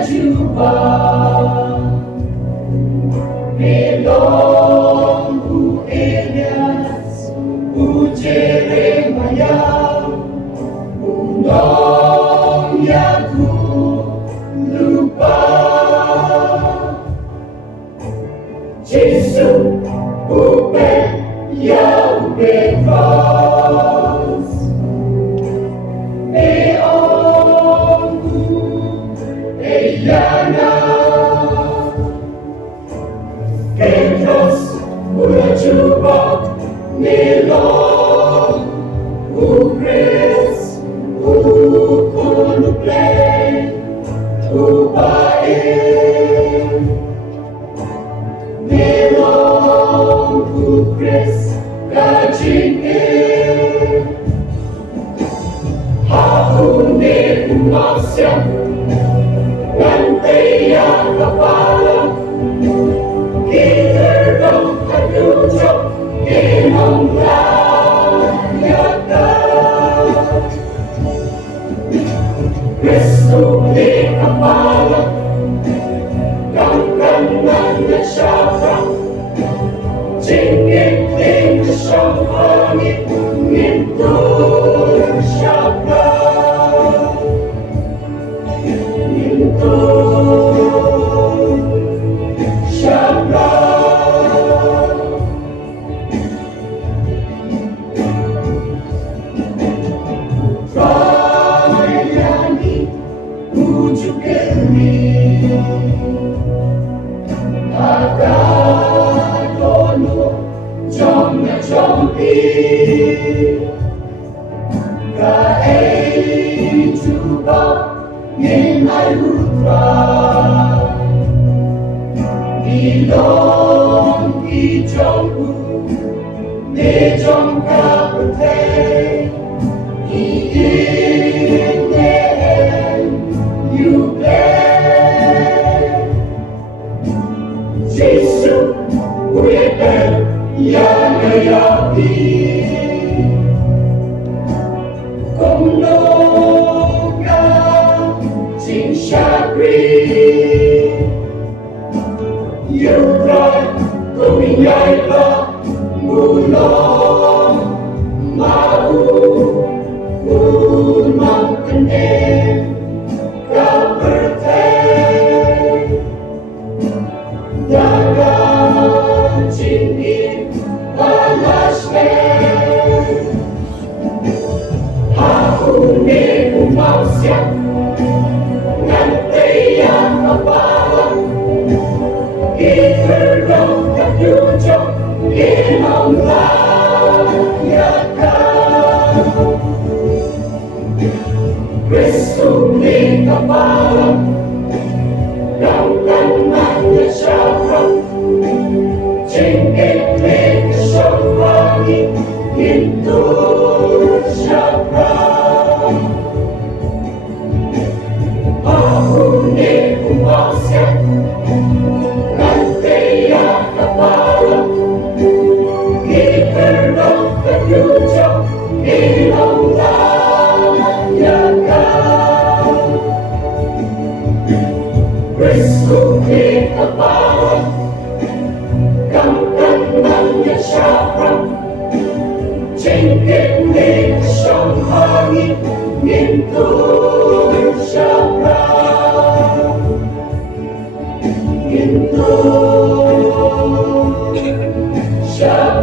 jua Belong u Elias u Jeremia Unong yaku lupa Jesu upe ya upe cross Beongku eyana Petros mula cuba nilong Ukris ukuluplay ubae Nilong ukris kajinge Hahune umasyam Nganteya kapala Kiterdong kadujok Inong layakan Kristo di kapala Kang kanan na syabra Jingin-ing siyang hangit Ngintur syabra Ngintur syabra Rayani ujuk kami Agadono jom na jompi Kae juba ngin ay rutra Ilong ijongku ne jong kapute Iingeen yuble Jesu uyepen yang yapi Kumnoga jing syakri Yurai kumiyailah mulong mau Umang pening kaperteng Dagang jingin balasmen Hahune umasyam Nganteyan kapalang Iterdong kadujok Inong layakan Kristo di kapalang Kang kanan na syabra Jingin-ing siyang hangit Ngintur syabra Ahune umasyam Nganteya kapalang Iterdong kadujok Inong layakan Kristo di kapalang Kang kanan na syabra Jingin-ing siyang hangit Ngintur syabra Ngintur syabra